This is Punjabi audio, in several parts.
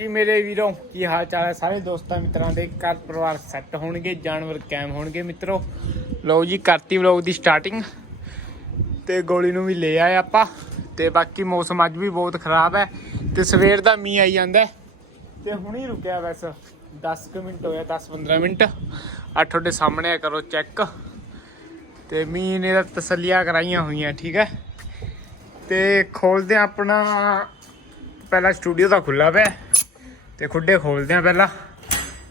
ਜੀ ਮੇਰੇ ਵੀਰੋ, ਕੀ ਹਾਲ ਚਾਲ ਹੈ? ਸਾਰੇ ਦੋਸਤਾਂ ਮਿੱਤਰਾਂ ਦੇ ਘਰ ਪਰਿਵਾਰ ਸੈੱਟ ਹੋਣਗੇ, ਜਾਨਵਰ ਕਾਇਮ ਹੋਣਗੇ ਮਿੱਤਰੋ। ਲਓ ਜੀ, ਕਰਤੀ ਵਲੌਗ ਦੀ ਸਟਾਰਟਿੰਗ ਤੇ ਗੋਲੀ ਨੂੰ ਵੀ ਲੈ ਆਏ ਆਪਾਂ। ਤੇ ਬਾਕੀ ਮੌਸਮ ਅੱਜ ਵੀ ਬਹੁਤ ਖਰਾਬ ਹੈ। ਤੇ ਸਵੇਰ ਦਾ ਮੀਂਹ ਆਈ ਜਾਂਦਾ ਹੈ। ਤੇ ਹੁਣੀ ਰੁਕਿਆ ਬਸ। 10 ਕੁ ਮਿੰਟ ਹੋਇਆ 10-15 ਮਿੰਟ। ਆ ਤੁਹਾਡੇ ਸਾਹਮਣੇ ਆ, ਕਰੋ ਚੈੱਕ ਤੇ ਮੀਂਹ ਨੇ ਤਾਂ ਤਸੱਲੀਆਂ ਕਰਾਈਆਂ ਹੋਈਆਂ, ਠੀਕ ਹੈ। ਤੇ ਖੋਲਦੇ ਆਪਣਾ। ਪਹਿਲਾਂ ਸਟੂਡੀਓ ਤਾਂ ਖੁੱਲਾ ਪਿਆ। ਤੇ ਖੁੱਡੇ ਖੋਲਦੇ ਆ ਪਹਿਲਾਂ।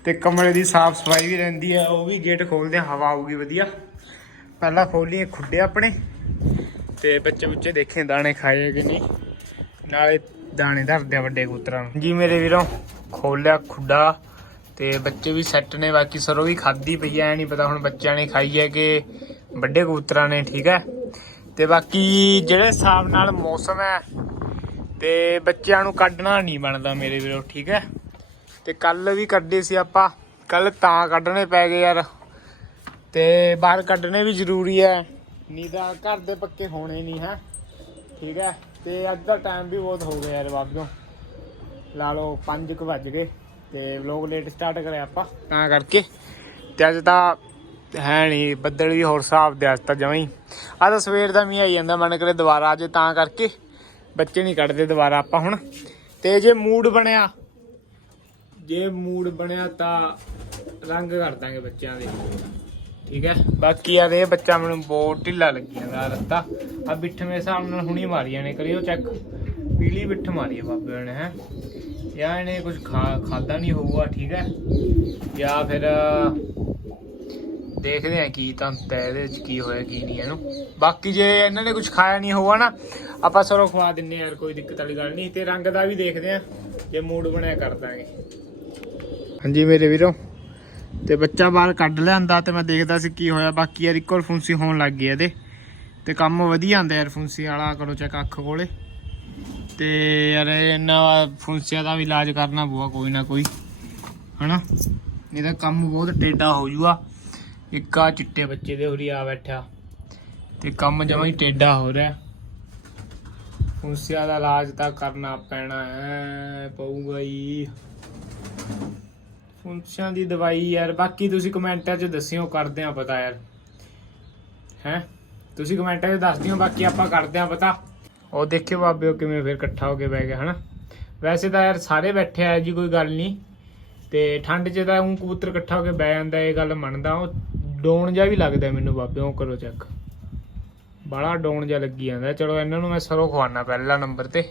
ਤੇ ਕਮਰੇ ਦੀ ਸਾਫ਼ ਸਫ਼ਾਈ ਵੀ ਰਹਿੰਦੀ ਹੈ, ਉਹ ਵੀ ਗੇਟ ਖੋਲਦੇ ਆ ਹਵਾ ਆਊਗੀ ਵਧੀਆ। ਪਹਿਲਾਂ ਖੋਲੀਏ ਖੁੱਡੇ ਆਪਣੇ, ਤੇ ਬੱਚੇ ਬੁੱਚੇ ਦੇਖੇ ਦਾਣੇ ਖਾਏ ਕਿ ਨਹੀਂ। ਨਾਲੇ ਦਾਣੇ ਧਰਦੇ ਆ ਵੱਡੇ ਕੂਤਰਾਂ ਨੂੰ। ਜੀ ਮੇਰੇ ਵੀਰੋ, ਖੋਲਿਆ ਖੁੱਡਾ, ਤੇ ਬੱਚੇ ਵੀ ਸੈੱਟ ਨੇ, ਬਾਕੀ ਸਰੋਂ ਵੀ ਖਾਦੀ ਪਈ ਐ ਨਹੀਂ ਪਤਾ ਹੁਣ ਬੱਚਿਆਂ ਨੇ ਖਾਈ ਹੈ ਕਿ ਵੱਡੇ ਕਬੂਤਰਾਂ ਨੇ, ਠੀਕ ਹੈ। ਤੇ ਬਾਕੀ ਜਿਹੜੇ ਹਿਸਾਬ ਨਾਲ ਮੌਸਮ ਹੈ, ਤੇ ਬੱਚਿਆਂ ਨੂੰ ਕੱਢਣਾ ਨਹੀਂ ਬਣਦਾ ਮੇਰੇ ਵੀਰੋ, ਠੀਕ ਹੈ। ਤੇ ਕੱਲ ਵੀ ਕੱਢੇ ਸੀ ਆਪਾਂ। ਕੱਲ ਤਾਂ ਕੱਢਣੇ ਪੈ ਗਏ ਯਾਰ। ਤੇ ਬਾਹਰ ਕੱਢਣੇ ਵੀ ਜ਼ਰੂਰੀ ਹੈ ਨਹੀਂ ਤਾਂ ਘਰ ਦੇ ਪੱਕੇ ਹੋਣੇ ਨਹੀਂ ਹੈ। ਠੀਕ ਹੈ ਤੇ ਅੱਜ ਦਾ ਟਾਈਮ ਵੀ ਬਹੁਤ ਹੋ ਗਿਆ ਯਾਰ ਬਾਬਿਓ ਲਾ ਲਓ 5 ਕੁ ਵੱਜ ਗਏ। ਤੇ ਵਲੋਗ ਲੇਟ ਸਟਾਰਟ ਕਰਿਆ ਆਪਾਂ। ਤਾਂ ਕਰਕੇ। ਤੇ ਅੱਜ ਤਾਂ ਹੈ ਨਹੀਂ। ਬੱਦਲ ਵੀ ਹੋਰ ਹਿਸਾਬ ਦੇ ਅੱਜ ਤਾਂ ਜਮਾਂ ਹੀ। ਆ ਤਾਂ ਸਵੇਰ ਦਾ ਮੀਂਹ ਆਈ ਜਾਂਦਾ। ਮਨ ਕਰੇ ਦੁਬਾਰਾ ਅੱਜ ਤਾਂ ਕਰਕੇ। ਬੱਚੇ ਨਹੀਂ ਕੱਢਦੇ ਦੁਬਾਰਾ ਆਪਾਂ ਹੁਣ। ਤੇ ਜੇ ਮੂਡ ਬਣਿਆ ਜੇ ਮੂਡ ਬਣਿਆ ਤਾਂ ਰੰਗ ਕਰ ਦਾਂਗੇ ਬੱਚਿਆਂ ਦੇ। ਠੀਕ ਹੈ? ਬਾਕੀ ਆ ਇਹ ਬੱਚਾ ਮੈਨੂੰ ਬਹੁਤ ਢਿੱਲਾ ਲੱਗੀ ਦਾ ਰੱਤਾ। ਆ ਬਿੱਠ ਮੇਰੇ ਹਿਸਾਬ ਨਾਲ ਹੁਣੀ ਮਾਰੀਆਂ ਨੇ, ਕਰਿਓ ਚੈੱਕ ਪੀਲੀ ਬਿੱਠ ਮਾਰੀ ਆ ਬਾਬੇ ਨੇ ਹੈ। ਜਾਂ ਇਹਨੇ ਕੁਝ ਖਾ ਖਾਦਾ ਨਹੀਂ ਹੋਊਗਾ, ਠੀਕ ਹੈ? ਜਾਂ ਫਿਰ, ਦੇਖਦੇ ਆ ਕੀ ਤਾਂ ਤੈ ਇਹਦੇ ਵਿੱਚ, ਕੀ ਹੋਇਆ, ਕੀ ਨਹੀਂ ਇਹਨੂੰ। ਬਾਕੀ ਜੇ ਇਹਨਾਂ ਨੇ ਕੁਝ ਖਾਇਆ ਨਹੀਂ ਹੋਊਗਾ ਨਾ, ਆਪਾਂ ਸਰੋਂ ਖਵਾ ਦਿੰਨੇ ਯਾਰ, ਕੋਈ ਦਿੱਕਤ ਵਾਲੀ ਗੱਲ ਨਹੀਂ। ਤੇ ਰੰਗ ਦਾ ਵੀ ਦੇਖਦੇ ਆ ਜੇ ਮੂਡ ਬਣਿਆ ਕਰ ਦਾਂਗੇ। ਹਾਂਜੀ ਮੇਰੇ ਵੀਰੋ। ਤੇ ਬੱਚਾ ਬਾਹਰ ਕੱਢ ਲਿਆਂਦਾ ਤੇ ਮੈਂ ਦੇਖਦਾ ਸੀ ਕੀ ਹੋਇਆ। ਬਾਕੀ ਯਾਰ ਇੱਕੋ ਫੁੰਸੀ ਹੋਣ ਲੱਗ ਗਈ ਇਹਦੇ। ਤੇ ਕੰਮ ਵਧੀਆ ਆਂਦਾ ਯਾਰ ਫੁੰਸੀ ਵਾਲਾ, ਕਰੋ ਚੈੱਕ ਅੱਖ ਕੋਲੇ। ਤੇ ਯਾਰ ਇਹਨਾਂ ਫੁੰਸੀਆਂ ਦਾ ਵੀ ਇਲਾਜ ਕਰਨਾ ਪਊਗਾ ਕੋਈ ਨਾ ਕੋਈ। ਹਨਾ? ਇਹਦਾ ਕੰਮ ਬਹੁਤ ਟੇਡਾ ਹੋ ਜੂਗਾ। ਇੱਕ ਆ ਚਿੱਟੇ ਬੱਚੇ ਦੇ ਉਰੀ ਆ ਬੈਠਾ। ਤੇ ਕੰਮ ਜਮਾ ਹੀ ਟੇਡਾ ਹੋ ਰਿਹਾ। ਫੁੰਸੀਆਂ ਦਾ ਇਲਾਜ ਤਾਂ ਕਰਨਾ ਪੈਣਾ ਹੈ ਪਊਗਾ ਹੀ। ਫੁੰਸੀਆਂ ਦੀ ਦਵਾਈ ਯਾਰ, ਬਾਕੀ ਤੁਸੀਂ ਕਮੈਂਟਾਂ 'ਚ ਦੱਸਿਓ, ਕਰਦੇ ਆ ਪਤਾ ਯਾਰ। ਹੈ? ਤੁਸੀਂ ਕਮੈਂਟਾਂ 'ਚ ਦੱਸ ਦਿਓ ਬਾਕੀ ਆਪਾਂ ਕਰਦੇ ਆ ਪਤਾ। ਉਹ ਦੇਖਿਓ ਬਾਬਿਓ ਕਿਵੇਂ ਫਿਰ ਇਕੱਠਾ ਹੋ ਕੇ ਬਹਿ ਗਿਆ, ਹਨਾ? ਵੈਸੇ ਤਾਂ ਯਾਰ ਸਾਰੇ ਬੈਠੇ ਆ ਜੀ ਕੋਈ ਗੱਲ ਨਹੀਂ। ਤੇ ਠੰਡ 'ਚ ਤਾਂ ਉਹ ਕਬੂਤਰ ਇਕੱਠਾ ਹੋ ਕੇ ਬਹਿ ਜਾਂਦਾ, ਇਹ ਗੱਲ ਮੰਨਦਾ। ਉਹ ਡੋਣ ਜਿਹਾ ਵੀ ਲੱਗਦਾ ਮੈਨੂੰ ਬਾਬੇ ਉਹ ਕਰੋ ਚੈੱਕ ਬੜਾ ਡੋਣ ਜਿਹਾ ਲੱਗੀ ਜਾਂਦਾ। ਚਲੋ, ਇਹਨਾਂ ਨੂੰ ਮੈਂ ਸਰੋਂ ਖਵਾਉਣਾ ਪਹਿਲਾ ਨੰਬਰ ਤੇ।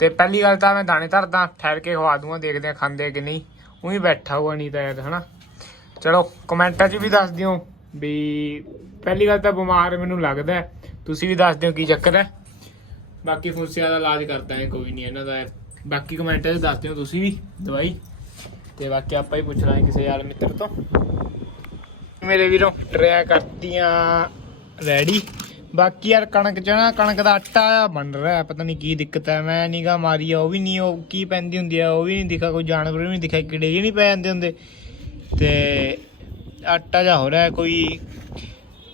ਤੇ ਪਹਿਲੀ ਗੱਲ ਤਾਂ ਮੈਂ ਦਾਣੇ ਧਰਦਾ, ਠਹਿਰ ਕੇ ਖਵਾ ਦੂੰਗਾ, ਦੇਖਦੇ ਆ ਖਾਂਦੇ ਕਿ ਨਹੀਂ। ਉਹੀ ਬੈਠਾ ਹੋਇਆ ਨਹੀਂ ਤਾਂ ਯਾਰ ਹਨਾ? ਚਲੋ, ਕਮੈਂਟਾਂ 'ਚ ਵੀ ਦੱਸ ਦਿਓ ਵੀ ਪਹਿਲੀ ਗੱਲ ਤਾਂ ਬਿਮਾਰ ਮੈਨੂੰ ਲੱਗਦਾ ਤੁਸੀਂ ਵੀ ਦੱਸ ਦਿਓ ਕੀ ਚੱਕਰ ਹੈ। ਬਾਕੀ ਫੁੰਸੀਆਂ ਦਾ ਇਲਾਜ ਕਰਦਾ ਹੈ ਕੋਈ ਨਹੀਂ, ਇਹਨਾਂ ਦਾ ਯਾਰ। ਬਾਕੀ ਕਮੈਂਟਾਂ 'ਚ ਦੱਸ ਦਿਓ ਤੁਸੀਂ ਵੀ, ਦਵਾਈ। ਤੇ ਬਾਕੀ ਆਪਾਂ ਹੀ ਪੁੱਛ ਲਾਂਗੇ ਕਿਸੇ ਯਾਰ ਮਿੱਤਰ ਤੋਂ। ਮੇਰੇ ਵੀਰੋ ਟਰਿਆ ਕਰਤੀਆਂ ਰੈਡੀ। ਬਾਕੀ ਯਾਰ ਕਣਕ ਚ ਨਾ ਕਣਕ ਦਾ ਆਟਾ ਬਣ ਰਿਹਾ ਪਤਾ ਨਹੀਂ ਕੀ ਦਿੱਕਤ ਹੈ। ਮੈਂ ਨਿਗਾ ਮਾਰੀ ਆ ਉਹ ਵੀ ਨਹੀਂ ਉਹ ਕੀ ਪੈਂਦੀ ਹੁੰਦੀ ਆ ਉਹ ਵੀ ਨਹੀਂ ਦਿਖਾ ਕੋਈ ਜਾਨਵਰ ਵੀ ਨਹੀਂ ਦਿਖਾ ਕੀੜੇ ਜਿਹੇ ਨਹੀਂ ਪੈ ਜਾਂਦੇ ਹੁੰਦੇ। ਤੇ ਆਟਾ ਜਾ ਹੋ ਰਿਹਾ ਕੋਈ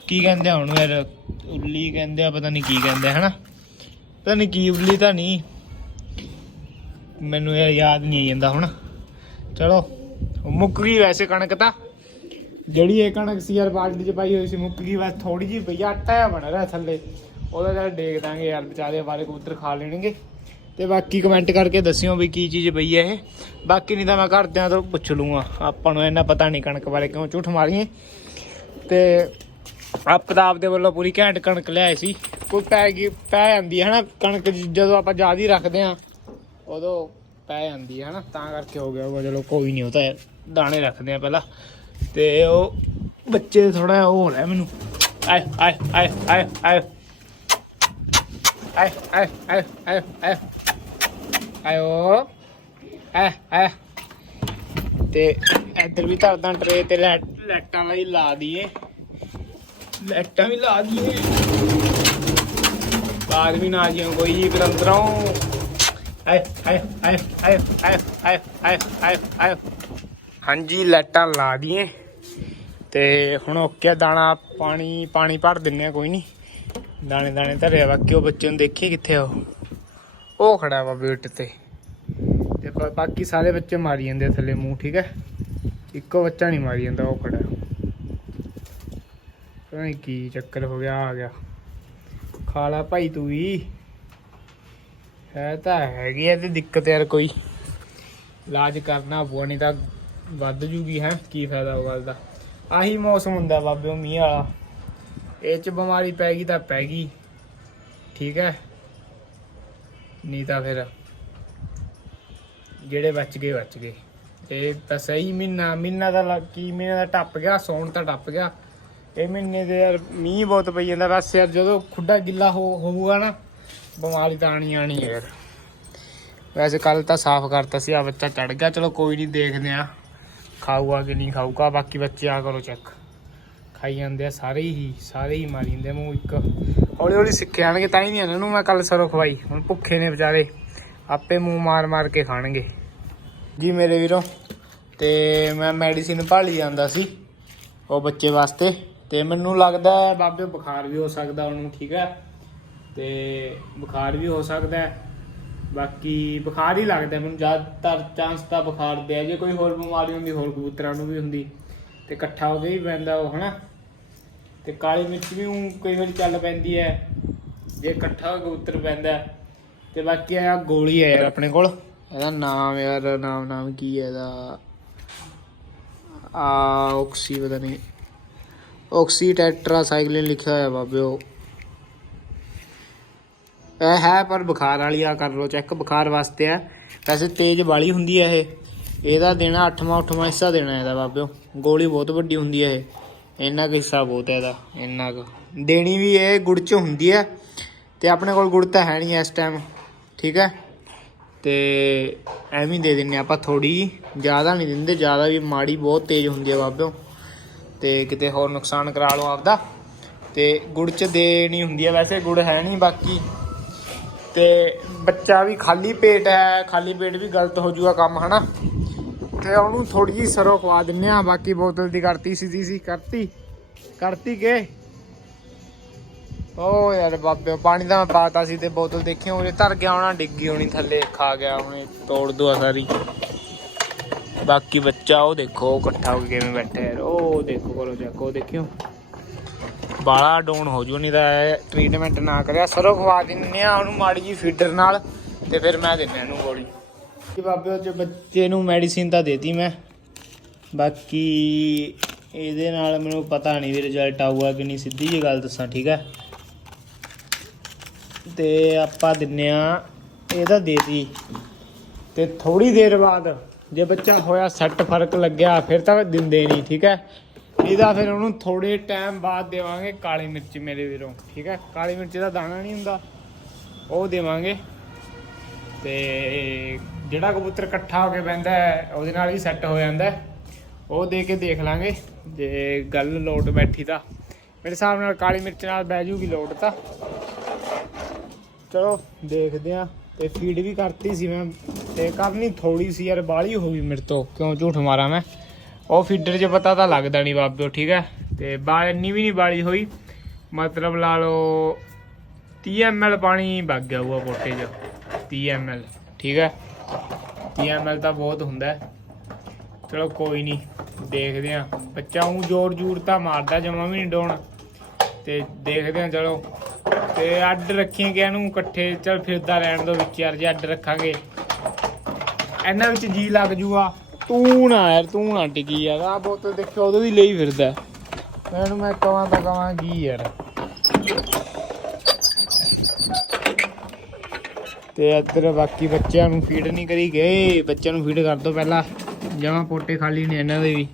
ਕੀ ਕਹਿੰਦੇ ਹੁਣ ਯਾਰ ਉੱਲੀ ਕਹਿੰਦੇ ਆ ਪਤਾ ਨਹੀਂ ਕੀ ਕਹਿੰਦੇ ਆ, ਹਨਾ? ਪਤਾ ਨਹੀਂ ਕੀ ਉੱਲੀ ਤਾਂ ਨਹੀਂ ਮੈਨੂੰ ਯਾਰ ਯਾਦ ਨਹੀਂ ਆਈ ਜਾਂਦਾ ਹੁਣ। ਚਲੋ ਮੁੱਕ ਗਈ ਵੈਸੇ ਕਣਕ ਤਾਂ। ਜਿਹੜੀ ਇਹ ਕਣਕ ਸੀ ਯਾਰ ਬਾਲਟੀ 'ਚ ਪਾਈ ਹੋਈ ਸੀ ਮੁੱਕ ਗਈ ਬਸ ਥੋੜੀ ਜਿਹੀ ਪਈ ਆ, ਆਟਾ ਜਿਹਾ ਬਣ ਰਿਹਾ ਥੱਲੇ। ਉਹਦਾ ਜਰਾ ਡੇਕ ਦਾਂਗੇ ਯਾਰ ਵਿਚਾਰੇ ਬਾਰੇ ਕਬੂਤਰ ਖਾ ਲੈਣਗੇ। ਤੇ ਬਾਕੀ ਕਮੈਂਟ ਕਰਕੇ ਦੱਸਿਓ ਵੀ ਕੀ ਚੀਜ਼ ਪਈ ਹੈ ਇਹ। ਬਾਕੀ ਨਹੀਂ ਤਾਂ ਮੈਂ ਘਰਦਿਆਂ ਤੋਂ ਪੁੱਛ ਲੂੰਗਾ ਆਪਾਂ ਨੂੰ ਇੰਨਾ ਪਤਾ ਨਹੀਂ ਕਣਕ ਬਾਰੇ ਕਿਉਂ ਝੂਠ ਮਾਰੀਏ। ਤੇ ਆਪ ਤਾਂ ਆਪਦੇ ਵੱਲੋਂ ਪੂਰੀ ਘੈਂਟ ਕਣਕ ਲਿਆਏ ਸੀ। ਕੋਈ ਪੈ ਗਈ ਪੈ ਜਾਂਦੀ ਹੈ ਹਨਾ ਕਣਕ ਜ- ਜਦੋਂ ਆਪਾਂ ਜ਼ਿਆਦਾ ਹੀ ਰੱਖਦੇ ਆ ਉਦੋਂ ਪੈ ਜਾਂਦੀ ਹੈ ਹਨਾ। ਤਾਂ ਕਰਕੇ ਹੋ ਗਿਆ ਉਹ ਚਲੋ ਕੋਈ ਨਹੀਂ ਉਹ ਤਾਂ ਦਾਣੇ ਰੱਖਦੇ ਆ ਪਹਿਲਾਂ। ਤੇ ਉਹ ਬੱਚੇ ਥੋੜਾ ਜਿਹਾ ਉਹ ਹੋ ਮੈਨੂੰ ਆਏ ਆਏ ਆਏ ਆਏ ਆਏ ਆਏ ਆਏ ਆਏ ਆਏ ਆਏ ਆਇਓ ਆਏ ਆਏ ਤੇ ਇੱਧਰ ਵੀ ਧਰਦਾ ਟਰੇ ਤੇ ਲਾਈਟਾਂ ਲਈ ਲਾ ਦਈਏ ਲਾਈਟਾਂ ਵੀ ਲਾ ਦਈਏ ਬਾਅਦ ਵੀ ਨਾ ਜਿਉ ਕੋਈ ਜੀ ਅੰਦਰੋਂ ਆਏ ਆਏ ਆਏ ਆਏ ਆਏ ਆਏ ਆਏ ਆਏ ਹਾਂਜੀ, ਲਾਈਟਾਂ ਲਾ ਦਈਏ। ਤੇ ਹੁਣ ਓਕੇ ਦਾਣਾ, ਪਾਣੀ ਪਾਣੀ ਭਰ ਦਿੰਨੇ ਆ, ਕੋਈ ਨਹੀਂ ਦਾਣੇ ਦਾਣੇ ਧਰਿਆ ਬਾਕੀ ਉਹ ਬੱਚੇ ਨੂੰ ਦੇਖੀ ਕਿੱਥੇ ਆ ਉਹ। ਉਹ ਖੜਾ ਵਾ ਵੇਟ ਤੇ। ਤੇ ਬਾਕੀ ਸਾਰੇ ਬੱਚੇ ਮਾਰੀ ਜਾਂਦੇ ਥੱਲੇ ਮੂੰਹ, ਠੀਕ ਹੈ ਇੱਕੋ ਬੱਚਾ ਨਹੀਂ ਮਾਰੀ ਜਾਂਦਾ, ਉਹ ਖੜਾ। ਪਤਾ ਨਹੀਂ ਕੀ ਚੱਕਰ ਹੋ ਗਿਆ, ਆ ਗਿਆ। ਖਾ ਲਾ ਭਾਈ ਤੂੰ ਵੀ। ਹੈ ਤਾਂ ਹੈਗੀ ਐ ਤੇ ਦਿੱਕਤ ਯਾਰ ਕੋਈ। ਇਲਾਜ ਕਰਨਾ ਪਊ ਨਹੀਂ ਤਾਂ ਵੱਧ ਜੂਗੀ ਹੈ ਕੀ ਫਾਇਦਾ ਉਹ ਗੱਲ ਦਾ। ਆਹੀ ਮੌਸਮ ਹੁੰਦਾ ਬਾਬਿਓ ਮੀਂਹ ਵਾਲਾ। ਇਹ ਚ ਬਿਮਾਰੀ ਪੈ ਗਈ ਤਾਂ ਪੈ ਗਈ। ਠੀਕ ਹੈ। ਨਹੀਂ ਤਾਂ ਫਿਰ ਜਿਹੜੇ ਬਚ ਗਏ ਬਚ ਗਏ। ਤਾਂ ਸਹੀ ਮਹੀਨਾ ਮਹੀਨਾ ਦਾ ਲੱਗ- ਕੀ ਮਹੀਨਾ ਦਾ ਟੱਪ ਗਿਆ ਸੌਣ ਤਾਂ ਟੱਪ ਗਿਆ। ਇਹ ਮਹੀਨੇ ਦੇ ਯਾਰ ਮੀਂਹ ਬਹੁਤ ਪਈ ਜਾਂਦਾ। ਬਸ ਯਾਰ ਜਦੋਂ ਖੁੱਡਾ ਗਿੱਲਾ ਹੋ ਹੋਊਗਾ ਨਾ ਬਿਮਾਰੀ ਤਾਂ ਆਣੀ ਆਣੀ ਹੈ। ਯਾਰ। ਵੈਸੇ ਕੱਲ ਤਾਂ ਸਾਫ਼ ਕਰਤਾ ਸੀ ਆ ਬੱਚਾ ਚੜ ਗਿਆ। ਚਲੋ ਕੋਈ ਨਹੀਂ ਦੇਖਦੇ ਆ ਖਾਊਗਾ ਕਿ ਨਹੀਂ ਖਾਊਗਾ, ਬਾਕੀ ਬੱਚੇ ਆ ਕਰੋ ਚੈੱਕ ਖਾਈ ਜਾਂਦੇ ਆ, ਸਾਰੇ ਹੀ ਸਾਰੇ ਹੀ ਮਾਰੀ ਜਾਂਦੇ ਮੂੰਹ ਇੱਕ। ਹੌਲੀ ਹੌਲੀ ਸਿੱਖ ਜਾਣਗੇ ਤਾਂ ਹੀ ਨਹੀਂ ਇਹਨਾਂ ਨੂੰ ਮੈਂ ਕੱਲ ਸਰੋਂ ਖਵਾਈ। ਹੁਣ ਭੁੱਖੇ ਨੇ ਵਿਚਾਰੇ, ਆਪੇ ਮੂੰਹ ਮਾਰ ਮਾਰ ਕੇ ਖਾਣਗੇ। ਜੀ ਮੇਰੇ ਵੀਰੋ, ਤੇ ਮੈਂ ਮੈਡੀਸਿਨ ਭਾਲੀ ਜਾਂਦਾ ਸੀ, ਉਹ ਬੱਚੇ ਵਾਸਤੇ। ਤੇ ਮੈਨੂੰ ਲੱਗਦਾ ਬਾਬੇ ਬੁਖਾਰ ਵੀ ਹੋ ਸਕਦਾ ਉਹਨੂੰ, ਠੀਕ ਹੈ? ਤੇ ਬੁਖਾਰ ਵੀ ਹੋ ਸਕਦਾ ਬਾਕੀ ਬੁਖਾਰ ਹੀ ਲੱਗਦਾ, ਮੈਨੂੰ ਜ਼ਿਆਦਾਤਰ ਚਾਂਸ ਤਾਂ ਬੁਖਾਰ ਦੇ ਆ। ਜੇ ਕੋਈ ਹੋਰ ਬਿਮਾਰੀ ਹੁੰਦੀ, ਹੋਰ ਕਬੂਤਰਾਂ ਨੂੰ ਵੀ ਹੁੰਦੀ, ਤੇ ਇਕੱਠਾ ਹੋ ਕੇ ਹੀ ਪੈਂਦਾ ਉਹ, ਹਨਾ? ਤੇ ਕਾਲੀ ਮਿਰਚ ਵੀ ਊਂ ਕਈ ਵਾਰੀ ਚੱਲ ਪੈਂਦੀ ਹੈ ਜੇ ਇਕੱਠਾ ਹੋ ਕੇ ਕਬੂਤਰ ਪੈਂਦਾ। ਹੈ। ਤੇ ਬਾਕੀ ਆ ਗੋਲੀ ਹੈ ਯਾਰ ਆਪਣੇ ਕੋਲ। ਇਹਦਾ ਨਾਮ ਯਾਰ, ਨਾਮ ਨਾਮ ਕੀ ਹੈ ਇਹਦਾ? ਆ ਆਕਸੀ ਪਤਾ ਨਹੀਂ ਆਕਸੀ ਟੈਟਰਾਸਾਈਕਲਿਨ ਲਿਖਿਆ ਹੋਇਆ ਬਾਬਿਓ। ਇਹ ਹੈ, ਪਰ ਬੁਖਾਰ ਵਾਲੀ ਆ ਕਰ ਲੋ ਚੈੱਕ ਬੁਖਾਰ ਵਾਸਤੇ ਆ ਵੈਸੇ ਤੇਜ਼ ਵਾਲੀ ਹੁੰਦੀ ਹੈ ਇਹ। ਇਹਦਾ ਦੇਣਾ 8ਵਾਂ 8ਵਾਂ ਹਿੱਸਾ ਦੇਣਾ ਇਹਦਾ ਬਾਬਿਓ। ਗੋਲੀ ਬਹੁਤ ਵੱਡੀ ਹੁੰਦੀ ਹੈ ਇਹ। ਇੰਨਾ ਕੁ ਹਿੱਸਾ ਬਹੁਤ ਹੈ ਇਹਦਾ, ਇੰਨਾ ਕੁ। ਦੇਣੀ ਵੀ ਇਹ ਗੁੜ ਚ ਹੁੰਦੀ ਹੈ ਤੇ ਆਪਣੇ ਕੋਲ ਗੁੜ ਤਾਂ ਹੈ ਨਹੀਂ ਇਸ ਟਾਈਮ ਠੀਕ ਹੈ? ਤੇ ਐਵੇਂ ਹੀ ਦੇ ਦਿੰਨੇ ਆਪਾਂ ਥੋੜੀ ਜ਼ਿਆਦਾ ਨਹੀਂ ਦਿੰਦੇ, ਜ਼ਿਆਦਾ ਵੀ ਮਾੜੀ ਬਹੁਤ ਤੇਜ਼ ਹੁੰਦੀ ਹੈ ਬਾਬਿਓ। ਤੇ ਕਿਤੇ ਹੋਰ ਨੁਕਸਾਨ ਕਰਾ ਲਓ ਆਪਦਾ। ਤੇ ਗੁੜ ਚ ਦੇਣੀ ਹੁੰਦੀ ਹੈ ਵੈਸੇ, ਗੁੜ ਹੈ ਨਹੀਂ ਬਾਕੀ। ਤੇ ਬੱਚਾ ਵੀ ਖਾਲੀ ਪੇਟ ਹੈ, ਖਾਲੀ ਪੇਟ ਵੀ ਗਲਤ ਹੋ ਜੂਗਾ ਕੰਮ, ਹਨਾ? ਤੇ ਉਹਨੂੰ ਥੋੜੀ ਜਿਹੀ ਸਰੋਂ ਖਵਾ ਦਿੰਨੇ ਆ ਬਾਕੀ ਬੋਤਲ ਦੀ ਕਰਤੀ, ਸਿੱਧੀ ਸੀ ਕਰਤੀ। ਕਰਤੀ ਕੇ? ਓ ਯਾਰ ਬਾਬੇ, ਪਾਣੀ ਤਾਂ ਮੈਂ ਪਾਤਾ ਸੀ ਤੇ ਬੋਤਲ ਦੇਖੀ ਉਹਨੇ ਧਰ ਗਿਆ ਹੋਣਾ, ਡਿੱਗੀ ਹੋਣੀ ਥੱਲੇ, ਖਾ ਗਿਆ ਉਹਨੇ ਤੋੜ ਦੋ ਸਾਰੀ। ਬਾਕੀ ਬੱਚਾ, ਉਹ ਦੇਖੋ ਇਕੱਠਾ ਹੋ ਕੇ ਕਿਵੇਂ ਬੈਠਾ ਯਾਰ, ਉਹ ਦੇਖੋ ਕਰੋ ਚੱਕੋ ਦੇਖਿਓ। ਬਾਲਾ ਡਾਊਨ ਹੋ ਜੂ, ਨਹੀਂ ਤਾਂ ਟ੍ਰੀਟਮੈਂਟ ਨਾ ਕਰਿਆ। ਸਰੋਂ ਖਵਾ ਦਿੰਨੇ ਆ ਉਹਨੂੰ ਮਾੜੀ ਜੀ ਫੀਡਰ ਨਾਲ, ਤੇ ਫਿਰ ਮੈਂ ਦਿੰਨਾ ਇਹਨੂੰ ਗੋਲੀ। ਕਿ ਬਾਬੇ, ਉਹ ਬੱਚੇ ਨੂੰ ਮੈਡੀਸਿਨ ਤਾਂ ਦੇਤੀ ਮੈਂ। ਬਾਕੀ ਇਹਦੇ ਨਾਲ ਮੈਨੂੰ ਪਤਾ ਨਹੀਂ ਵੀ ਰਿਜ਼ਲਟ ਆਊਗਾ ਕਿ ਨਹੀਂ, ਸਿੱਧੀ ਜੀ ਗੱਲ ਦੱਸਾਂ, ਠੀਕ ਹੈ? ਤੇ ਆਪਾਂ ਦਿੰਨੇ ਆ ਇਹਦਾ ਦੇਤੀ। ਤੇ ਥੋੜੀ ਦੇਰ ਬਾਅਦ ਜੇ ਬੱਚਾ ਹੋਇਆ ਸੈੱਟ ਫ਼ਰਕ ਲੱਗਿਆ, ਫਿਰ ਤਾਂ ਦਿੰਦੇ ਨਹੀਂ, ਠੀਕ ਹੈ? ਇਹਦਾ ਫਿਰ ਉਹਨੂੰ ਥੋੜੇ ਟਾਈਮ ਬਾਅਦ ਦੇਵਾਂਗੇ ਕਾਲੀ ਮਿਰਚ ਮੇਰੇ ਵੀਰੋਂ, ਠੀਕ ਹੈ? ਕਾਲੀ ਮਿਰਚ ਦਾ ਦਾਣਾ ਨਹੀਂ ਹੁੰਦਾ, ਉਹ ਦੇਵਾਂਗੇ। ਤੇ ਜਿਹੜਾ ਕਬੂਤਰ ਇਕੱਠਾ ਹੋ ਕੇ ਬੈੰਦਾ ਉਹਦੇ ਨਾਲ ਵੀ ਸੈੱਟ ਹੋ ਜਾਂਦਾ ਉਹ ਦੇ ਕੇ ਦੇਖ ਲਾਂਗੇ, ਜੇ ਗੱਲ ਲੋਟ ਬੈਠੀ ਤਾਂ। ਮੇਰੇ ਹਿਸਾਬ ਨਾਲ ਕਾਲੀ ਮਿਰਚ ਨਾਲ ਬਹਿ ਜੂਗੀ ਲੋਟ ਤਾਂ। ਚਲੋ, ਦੇਖਦੇ ਆ ਤੇ ਫੀਡ ਵੀ ਕਰਤੀ ਸੀ ਮੈਂ, ਤੇ ਕਰਨੀ ਥੋੜੀ ਸੀ ਯਾਰ ਬਾਲੀ ਹੋ ਗਈ ਮੇਰੇ ਤੋਂ। ਕਿਉਂ ਝੂਠ ਮਾਰਾਂ ਮੈਂ? ਉਹ ਫੀਡਰ 'ਚ ਪਤਾ ਤਾਂ ਲੱਗਦਾ ਨਹੀਂ ਬਾਬਿਓ ਠੀਕ ਹੈ? ਤੇ ਬਾਲ ਇੰਨੀ ਵੀ ਨਹੀਂ ਬਾਲੀ ਹੋਈ। ਮਤਲਬ ਲਾ ਲਓ 30 ml ਪਾਣੀ ਵਗ ਗਿਆ ਉਹ ਪੋਟੇ 'ਚ। 30 ml ਠੀਕ ਹੈ? 30 ml ਤਾਂ ਬਹੁਤ ਹੁੰਦਾ ਚਲੋ ਕੋਈ ਨਹੀਂ ਦੇਖਦੇ ਆ ਬੱਚਾ ਉਹ ਜ਼ੋਰ ਜ਼ੋਰ ਤਾਂ ਮਾਰਦਾ, ਜਮਾ ਵੀ ਨਹੀਂ ਡੋਣ ਤੇ ਦੇਖਦੇ ਆ ਚਲੋ। ਤੇ ਅੱਡ ਰੱਖੀਏ ਇਹਨੂੰ ਇਕੱਠੇ, ਚਲ ਫਿਰਦਾ ਰਹਿਣ ਦੋ ਵਿੱਚ ਯਾਰ, ਜੇ ਅੱਡ ਰੱਖਾਂਗੇ। ਇਹਨਾਂ ਵਿੱਚ ਜੀ ਲੱਗ ਜੂਗਾ। ਤੂੰ ਨਾ ਯਾਰ, ਤੂੰ ਨਾ ਟਿਕੀ ਯਾਰ। ਆ ਬੋਤਲ ਦੇਖਿਓ ਉਦੋਂ ਵੀ ਲਈ ਫਿਰਦਾ। ਮੈਨੂੰ ਮੈਂ ਕਵਾਂ ਤਾਂ ਕਵਾਂ ਕੀ ਯਾਰ। ਤੇ ਇੱਧਰ ਬਾਕੀ ਬੱਚਿਆਂ ਨੂੰ ਫੀਡ ਨਹੀਂ ਕਰੀ ਗਏ। ਬੱਚਿਆਂ ਨੂੰ ਫੀਡ ਕਰ ਦੋ ਪਹਿਲਾਂ। ਜਮਾ ਪੋਟੇ ਖਾਲੀ ਨੇ ਇਹਨਾਂ ਦੇ ਵੀ।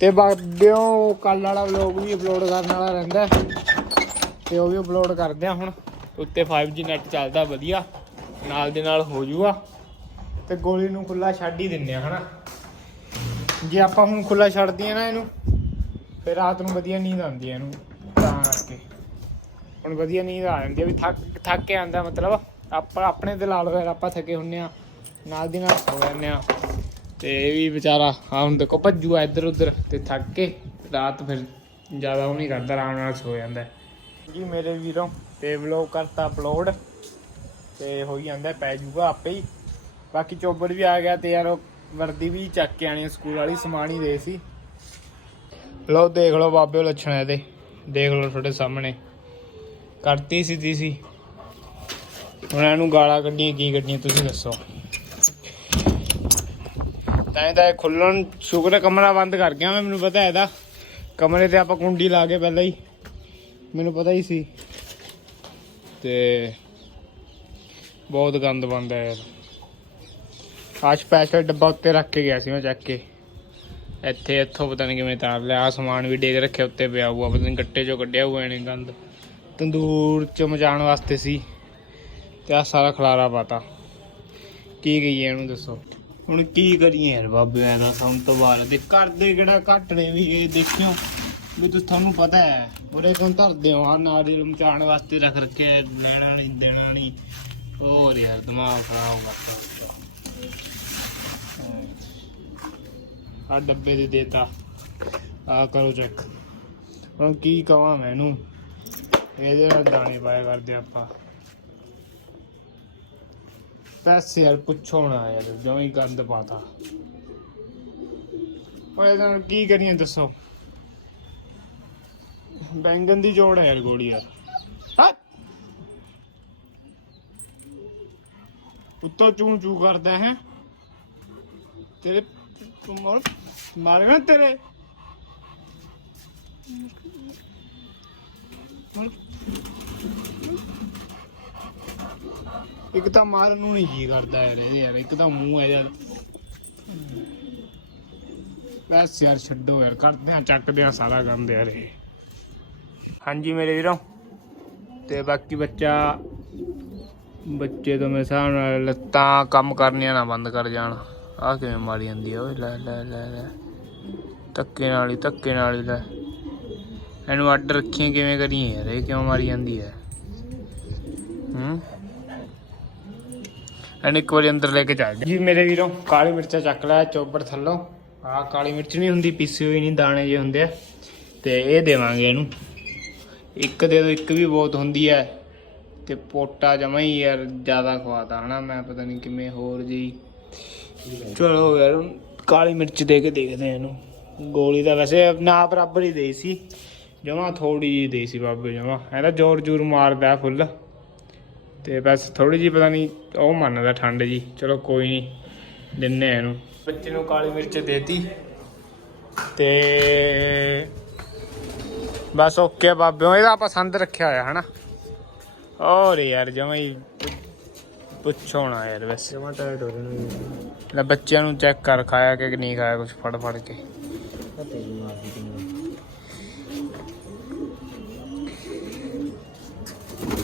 ਤੇ ਬਾਬਿਓ ਕੱਲ ਵਾਲਾ ਵਲੌਗ ਵੀ ਅਪਲੋਡ ਕਰਨ ਵਾਲਾ ਰਹਿੰਦਾ। ਤੇ ਉਹ ਵੀ ਅਪਲੋਡ ਕਰਦੇ ਆ ਹੁਣ। ਉੱਤੇ 5G ਨੈਟ ਚੱਲਦਾ ਵਧੀਆ। ਨਾਲ ਦੇ ਨਾਲ ਹੋ ਜੂਗਾ। ਤੇ ਗੋਲੀ ਨੂੰ ਖੁੱਲਾ ਛੱਡ ਹੀ ਦਿੰਨੇ ਆ, ਹਨਾ? ਜੇ ਆਪਾਂ ਹੁਣ ਖੁੱਲਾ ਛੱਡ ਦਈਏ ਨਾ ਇਹਨੂੰ, ਫਿਰ ਰਾਤ ਨੂੰ ਵਧੀਆ ਨੀਂਦ ਆਉਂਦੀ ਹੈ ਇਹਨੂੰ, ਤਾਂ ਕਰਕੇ। ਹੁਣ ਵਧੀਆ ਨੀਂਦ ਆ ਜਾਂਦੀ ਹੈ ਵੀ ਥੱਕ ਥੱਕ ਕੇ ਆਂਦਾ ਮਤਲਬ, ਆਪਾਂ, ਆਪਣੇ ਤੇ ਲਾ ਲਓ ਫਿਰ ਆਪਾਂ ਥੱਕੇ ਹੁੰਨੇ ਆ, ਨਾਲ ਦੀ ਨਾਲ ਸੋ ਜਾਂਦੇ ਆ। ਤੇ ਇਹ ਵੀ ਵਿਚਾਰਾ ਆ ਹੁਣ ਦੇਖੋ ਭੱਜੂ ਆ ਇੱਧਰ ਉੱਧਰ ਤੇ ਥੱਕ ਕੇ ਰਾਤ ਫਿਰ ਜ਼ਿਆਦਾ ਉਹ ਨਹੀਂ ਕਰਦਾ, ਆਰਾਮ ਨਾਲ ਸੋ ਜਾਂਦਾ। ਜੀ ਮੇਰੇ ਵੀਰੋ, ਤੇ ਵਲੌਗ ਕਰਤਾ ਅਪਲੋਡ ਤੇ ਹੋਈ ਜਾਂਦਾ, ਪੈ ਜੂਗਾ ਆਪੇ ਹੀ। ਬਾਕੀ ਚੋਬਰ ਵੀ ਆ ਗਿਆ ਤੇ ਯਾਰ ਉਹ ਵਰਦੀ ਵੀ ਚੱਕ ਕੇ ਆਣੀ ਸਕੂਲ ਵਾਲੀ, ਸਮਾਨ ਹੀ ਦੇ ਸੀ। ਲਓ, ਦੇਖ ਲਓ ਬਾਬੇ ਲੱਛਣ ਇਹਦੇ। ਦੇਖ ਲਓ ਤੁਹਾਡੇ ਸਾਹਮਣੇ। ਕਰਤੀ ਸਿੱਧੀ ਸੀ। ਹੁਣ ਇਹਨੂੰ ਗਾਲਾਂ ਕੱਢੀਆਂ, ਕੀ ਕੱਢੀਆਂ, ਤੁਸੀਂ ਦੱਸੋ। ਤਾਂ ਇਹ ਤਾਂ ਖੁੱਲਣ, ਸ਼ੁਕਰ ਕਮਰਾ ਬੰਦ ਕਰ ਗਿਆ ਮੈਂ, ਮੈਨੂੰ ਪਤਾ ਇਹਦਾ। ਕਮਰੇ ਤੇ ਆਪਾਂ ਕੁੰਡੀ ਲਾ ਕੇ ਪਹਿਲਾਂ ਹੀ, ਮੈਨੂੰ ਪਤਾ ਹੀ ਸੀ। ਤੇ ਬਹੁਤ ਗੰਦ ਬੰਦ ਹੈ ਯਾਰ ਆ ਸਪੈਸ਼ਲ ਡੱਬਾ ਉੱਤੇ ਰੱਖ ਕੇ ਗਿਆ ਸੀ ਮੈਂ ਚੱਕ ਕੇ। ਇੱਥੇ ਇੱਥੋਂ ਪਤਾ ਨਹੀਂ ਕਿਵੇਂ ਤਾਰ ਲਿਆ, ਆਹ ਸਮਾਨ ਵੀ ਡੇਗ ਰੱਖਿਆ ਉੱਤੇ ਪਿਆ ਹੋਊਗਾ ਪਤਾ ਨਹੀਂ ਗੱਟੇ ਚੋਂ ਕੱਢਿਆ ਹੋਇਆ ਇਹਨੇ ਗੰਦ। ਤੰਦੂਰ ਚ ਮਚਾਉਣ ਵਾਸਤੇ ਸੀ, ਤੇ ਆ ਸਾਰਾ ਖਲਾਰਾ ਪਾਤਾ। ਕੀ ਗਈ ਇਹਨੂੰ ਦੱਸੋ। ਹੁਣ ਕੀ ਕਰੀਏ ਯਾਰ ਬਾਬੇ ਐਨਾ ਸਾਨੂੰ ਤੋਂ ਬਾਅਦ। ਤੇ ਕਰਦੇ ਕਿਹੜਾ ਘੱਟ ਨੇ ਵੀ ਇਹ ਦੇਖਿਓ, ਵੀ ਤੁਸੀਂ ਤੁਹਾਨੂੰ ਪਤਾ ਹੈ, ਉਰੇ ਕਿਉਂ ਧਰਦੇ ਹੋ? ਆ ਨਾਰੀਅਲ ਮਚਾਉਣ ਵਾਸਤੇ ਰੱਖ ਰੱਖਿਆ, ਲੈਣਾ ਨਹੀਂ ਦੇਣਾ ਨਹੀਂ ਹੋਰ ਯਾਰ, ਦਿਮਾਗ ਖਰਾਬ ਕਰਤਾ। ਆ ਡੱਬੇ ਦੇ ਦੇਤਾ। ਆ ਕਰੋ ਚੈੱਕ ਹੁਣ ਕੀ ਕਵਾਂ ਮੈਨੂੰ? ਇਹਦੇ ਨਾਲ ਦਾਣੇ ਪਾਇਆ ਕਰਦੇ ਆਪਾਂ। ਪੈਸੇ ਯਾਰ ਪੁੱਛੋ ਨਾ ਯਾਰ, ਜਮਾਂ ਗੰਦ ਪਾਤਾ। ਓਏ ਇਹਦੇ ਕੀ ਕਰੀਏ ਦੱਸੋ? ਬੈਂਗਨ ਦੀ ਜੋੜ ਹੈ ਯਾਰ ਗੋਲੀ ਯਾਰ। ਹੱਟ! ਉੱਤੋਂ ਚੂੰ ਚੂ ਕਰਦਾ ਹੈ। ਤੇਰੇ ਤੂੰ ਮਾਰ ਮਾਰੇਗਾ ਤੇਰੇ। ਇੱਕ ਤਾਂ ਮਾਰਨ ਨੂੰ ਨਹੀਂ ਜੀ ਕਰਦਾ ਯਾਰ, ਇਹ ਯਾਰ, ਇੱਕ ਤਾਂ ਮੂੰਹ ਹੈ ਯਾਰ। ਬਸ ਯਾਰ, ਛੱਡੋ ਯਾਰ ਕਰਦੇ ਆ ਚੱਕਦੇ ਆ ਸਾਰਾ ਗੰਦ ਯਾਰ ਇਹ। ਹਾਂਜੀ ਮੇਰੇ ਵੀਰੋ। ਤੇ ਬਾਕੀ ਬੱਚਾ, ਬੱਚੇ ਤੋਂ ਮੇਰੇ ਹਿਸਾਬ ਨਾਲ ਲੱਤਾਂ ਕੰਮ ਕਰਨੀਆਂ ਨਾ ਬੰਦ ਕਰ ਜਾਣ। ਆ ਕਿਵੇਂ ਮਾਰੀ ਜਾਂਦੀ ਆ ਓਏ, ਲੈ ਲੈ ਲੈ ਲੈ। ਧੱਕੇ ਨਾਲ ਹੀ, ਧੱਕੇ ਨਾਲ ਹੀ ਲੈ। ਇਹਨੂੰ ਅੱਡ ਰੱਖੀਆਂ ਕਿਵੇਂ ਕਰੀਏ ਯਾਰ, ਇਹ ਕਿਉਂ ਮਾਰੀ ਜਾਂਦੀ ਹੈ? ਹੂੰ? ਇਹਨੂੰ ਇੱਕ ਵਾਰੀ ਅੰਦਰ ਲੈ ਕੇ ਚੱਲ ਜੀ। ਮੇਰੇ ਵੀਰੋ, ਕਾਲੀ ਮਿਰਚਾਂ ਚੱਕ ਲਿਆ ਚੋਬਰ ਥੱਲੋਂ। ਆਹ ਕਾਲੀ ਮਿਰਚ ਨਹੀਂ ਹੁੰਦੀ, ਪੀਸੀ ਹੋਈ ਨਹੀਂ, ਦਾਣੇ ਜੇ ਹੁੰਦੇ ਆ। ਤੇ ਇਹ ਦੇਵਾਂਗੇ ਇਹਨੂੰ। ਇੱਕ ਦੇ ਦੋ, ਇੱਕ ਵੀ ਬਹੁਤ ਹੁੰਦੀ ਹੈ। ਤੇ ਪੋਟਾ ਜਮਾ ਹੀ ਯਾਰ ਜ਼ਿਆਦਾ ਖਵਾਤਾ ਹਨਾ? ਮੈਂ ਪਤਾ ਨਹੀਂ ਕਿਵੇਂ, ਹੋਰ ਜੀ। ਚਲੋ ਯਾਰ, ਕਾਲੀ ਮਿਰਚ ਦੇ ਕੇ ਦੇਖਦੇ ਆ ਇਹਨੂੰ। ਗੋਲੀ ਤਾਂ ਵੈਸੇ ਨਾ ਬਰਾਬਰ ਹੀ ਦੇਈ ਸੀ। ਜਮਾ ਥੋੜੀ ਜੀ ਦੇਈ ਸੀ ਬਾਬੇ ਜਮਾ। ਇਹਦਾ ਜ਼ੋਰ ਜ਼ੋਰ ਮਾਰਦਾ ਫੁੱਲ। ਤੇ ਬਸ ਥੋੜੀ ਜੀ ਪਤਾ ਨਹੀਂ ਉਹ ਮੰਨਦਾ ਠੰਡ ਜੀ। ਚਲੋ ਕੋਈ ਨਹੀਂ ਦਿੰਨੇ ਇਹਨੂੰ। ਬੱਚੇ ਨੂੰ ਕਾਲੀ ਮਿਰਚ ਦੇਤੀ। ਤੇ ਬਸ ਓਕੇ ਬਾਬਿਓ ਇਹਦਾ ਪਸੰਦ ਰੱਖਿਆ ਹੋਇਆ ਹਨਾ? ਹੋਰ ਯਾਰ ਜਮਾ ਹੀ ਪੁੱਛੋ ਨਾ ਯਾਰ ਬਸ। ਜਮਾ ਟਾਈਟ ਹੋ ਜਾਣਾ ਲੈ ਬੱਚਿਆਂ ਨੂੰ ਚੈੱਕ ਕਰ ਖਾਇਆ ਕਿ ਨਹੀਂ ਖਾਇਆ ਕੁਝ ਫੜ ਫੜ ਕੇ। ਪਤਾ ਹੀ ਮਾਰ ਦੀ ਕਿੰਨੀ?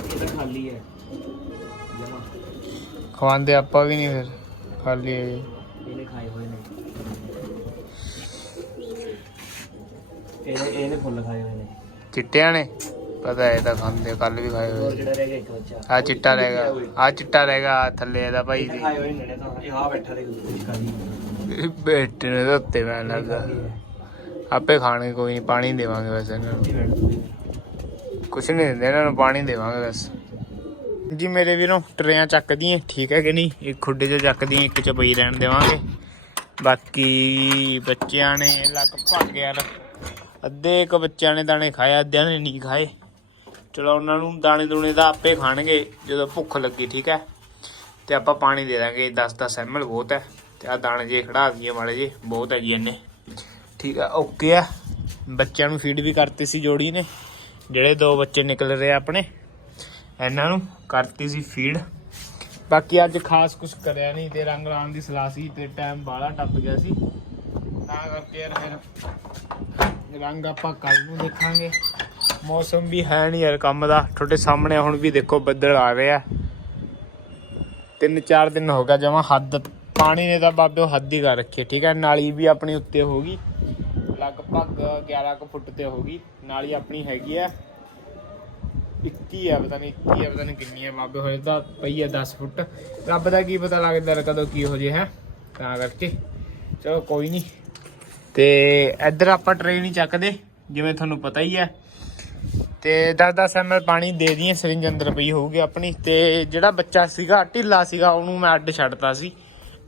ਇਹ ਤਾਂ ਖਾਲੀ ਹੈ। ਜਮਾ। ਖਵਾਉਂਦੇ ਆਪਾਂ ਵੀ ਨਹੀਂ ਫਿਰ। ਖਾਲੀ ਹੈ। ਇਹਨੇ ਖਾਏ ਹੋਏ ਨੇ। ਇਹਨੇ ਇਹਨੇ ਫੁੱਲ ਖਾਏ ਹੋਏ ਨੇ। ਚਿੱਟਿਆਂ ਨੇ? ਪਤਾ ਹੈ ਤਾਂ ਖਾਂਦੇ ਕੱਲ ਵੀ ਖਾਏ ਹੋਰ ਹੋਏ ਜਿਹੜਾ ਰਹਿ ਗਿਆ ਇੱਕ ਬੱਚਾ? ਆ ਚਿੱਟਾ ਰਹੇਗਾ ਆ ਚਿੱਟਾ ਰਹੇਗਾ ਆਹ ਥੱਲੇ ਇਹਦਾ ਭਾਈ ਇਹਨੇ ਜੀ ਖਾਏ ਹੋਏ ਨੇ ਤਾਂ। ਇਹ ਆ ਬੈਠਾ ਦੇ ਕੁਝ ਖਾਈ ਬੇਟੇ ਨੇ ਤਾਂ ਉੱਤੇ ਮੈਂ ਲੱਗਾ ਆਪੇ ਖਾਣਗੇ ਕੋਈ ਨਹੀਂ ਪਾਣੀ ਦੇਵਾਂਗੇ ਬਸ ਇਹਨਾਂ ਨੂੰ। ਕੁਛ ਨਹੀਂ ਦਿੰਦੇ, ਇਹਨਾਂ ਨੂੰ ਪਾਣੀ ਦੇਵਾਂਗੇ ਬਸ। ਜੀ ਮੇਰੇ ਵੀਰੋ, ਟਰੇਆਂ ਚੱਕਦੀਆਂ, ਠੀਕ ਹੈ ਕਿ ਨਹੀਂ? ਇੱਕ ਖੁੱਡੇ 'ਚ ਚੱਕਦੀਆਂ, ਇੱਕ 'ਚ ਪਈ ਰਹਿਣ ਦੇਵਾਂਗੇ। ਬਾਕੀ ਬੱਚਿਆਂ ਨੇ ਲਗਭਗ ਯਾਰ ਅੱਧੇ ਕੁ ਬੱਚਿਆਂ ਨੇ ਦਾਣੇ ਖਾਏ, ਅੱਧਿਆਂ ਨੇ ਨਹੀਂ ਖਾਏ। ਚਲੋ, ਉਹਨਾਂ ਨੂੰ ਦਾਣੇ ਦੂਣੇ ਦਾ ਆਪੇ ਖਾਣਗੇ, ਜਦੋਂ ਭੁੱਖ ਲੱਗੀ, ਠੀਕ ਹੈ? ਤੇ ਆਪਾਂ ਪਾਣੀ ਦੇ ਦਾਂਗੇ 10-10 ml ਬਹੁਤ ਹੈ। ਤੇ ਆ ਦਾਣੇ ਜੇ ਖੜਾ ਦਈਏ ਮਾੜੇ ਜੇ, ਬਹੁਤ ਹੈ ਜੀ ਇਹਨੇ ਠੀਕ ਹੈ ਓਕੇ ਆ। ਬੱਚਿਆਂ ਨੂੰ ਫੀਡ ਵੀ ਕਰਤੀ ਸੀ ਜੋੜੀ ਨੇ। ਜਿਹੜੇ ਦੋ ਬੱਚੇ ਨਿਕਲ ਰਹੇ ਆ ਆਪਣੇ, ਇਹਨਾਂ ਨੂੰ ਕਰਤੀ ਸੀ ਫੀਡ ਬਾਕੀ ਅੱਜ ਖਾਸ ਕੁਝ ਕਰਿਆ ਨਹੀਂ ਤੇ ਰੰਗ ਲਾਉਣ ਦੀ ਸਲਾਹ ਸੀ ਤੇ ਟਾਈਮ ਬਾਹਲਾ ਟੱਪ ਗਿਆ ਸੀ। ਤਾਂ ਕਰਕੇ ਯਾਰ ਫਿਰ ਰੰਗ ਆਪਾਂ ਕੱਲ ਨੂੰ ਦੇਖਾਂਗੇ। ਮੌਸਮ ਵੀ ਹੈ ਨਹੀਂ ਯਾਰ ਕੰਮ ਦਾ। ਤੁਹਾਡੇ ਸਾਹਮਣੇ ਹੁਣ ਵੀ ਦੇਖੋ ਬੱਦਲ ਆ ਰਹੇ ਆ। ਤਿੰਨ ਚਾਰ ਦਿਨ ਹੋ ਗਿਆ ਜਮਾ ਹੱਦ, ਪਾਣੀ ਨੇ ਤਾਂ ਬਾਬੇ ਉਹ ਹੱਦ ਹੀ ਕਰ ਰੱਖੀ ਠੀਕ ਹੈ ਨਾਲੀ ਵੀ ਆਪਣੀ ਉੱਤੇ ਹੋ ਗਈ। ਲਗਭਗ 11 ਕੁ ਫੁੱਟ ਤੇ ਹੋ ਗਈ ਨਾਲੀ ਆਪਣੀ ਹੈਗੀ ਆ। 21 ਆ, ਪਤਾ ਨਹੀਂ 21 ਆ, ਪਤਾ ਨਹੀਂ ਕਿੰਨੀ ਆ। ਬਾਬੇ ਹੋਏ ਤਾਂ ਪਈ ਆ 10 ਫੁੱਟ। ਰੱਬ ਦਾ ਕੀ ਪਤਾ ਲੱਗਦਾ ਕਦੋਂ ਕੀ ਹੋ ਜੇ ਹੈ। ਤਾਂ ਕਰਕੇ। ਚਲੋ ਕੋਈ ਨਹੀਂ। ਤੇ ਇੱਧਰ ਆਪਾਂ ਟ੍ਰੇਨ ਹੀ ਚੱਕਦੇ, ਜਿਵੇਂ ਤੁਹਾਨੂੰ ਪਤਾ ਹੀ ਹੈ ਤੇ 10-10 ml ਪਾਣੀ ਦੇ ਦਈਏ ਸਿਰਿੰਜ ਅੰਦਰ ਪਈ ਹੋਊਗੀ ਆਪਣੀ। ਤੇ ਜਿਹੜਾ ਬੱਚਾ ਸੀਗਾ, ਢਿੱਲਾ ਸੀਗਾ, ਉਹਨੂੰ ਮੈਂ ਅੱਡ ਛੱਡਤਾ ਸੀ।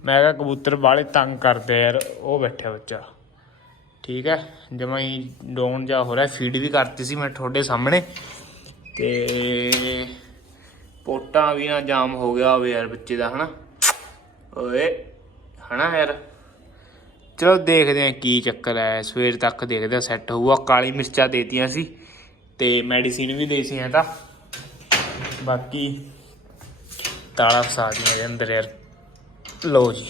ਮੈਂ ਕਿਹਾ ਕਬੂਤਰ ਵਾਲੇ ਤੰਗ ਕਰਦੇ ਯਾਰ, ਉਹ ਬੈਠਿਆ ਬੱਚਾ। ਠੀਕ ਹੈ, ਜਮਾ ਹੀ ਡਾਊਨ ਜਾ ਹੋ ਰਿਹਾ ਫੀਡ ਵੀ ਕਰਤੀ ਸੀ ਮੈਂ ਤੁਹਾਡੇ ਸਾਹਮਣੇ। ਤੇ ਪੋਟਾਂ ਵੀ ਨਾ ਜਾਮ ਹੋ ਗਿਆ ਹੋਵੇ ਯਾਰ ਬੱਚੇ ਦਾ, ਹਨਾ? ਓਏ, ਹਨਾ ਯਾਰ? ਚਲੋ ਦੇਖਦੇ ਆ ਕੀ ਚੱਕਰ ਹੈ, ਸਵੇਰ ਤੱਕ ਦੇਖਦੇ ਆ ਸੈੱਟ ਹੋਊਗਾ। ਕਾਲੀ ਮਿਰਚਾਂ ਦੇਤੀਆਂ ਸੀ ਤੇ ਮੈਡੀਸਿਨ ਵੀ ਦੇ ਸੀ ਹੈ ਤਾਂ। ਬਾਕੀ ਤਾਲਾ ਫਸਾ ਦਿਆਂ ਅੰਦਰ ਯਾਰ। ਲਓ ਜੀ,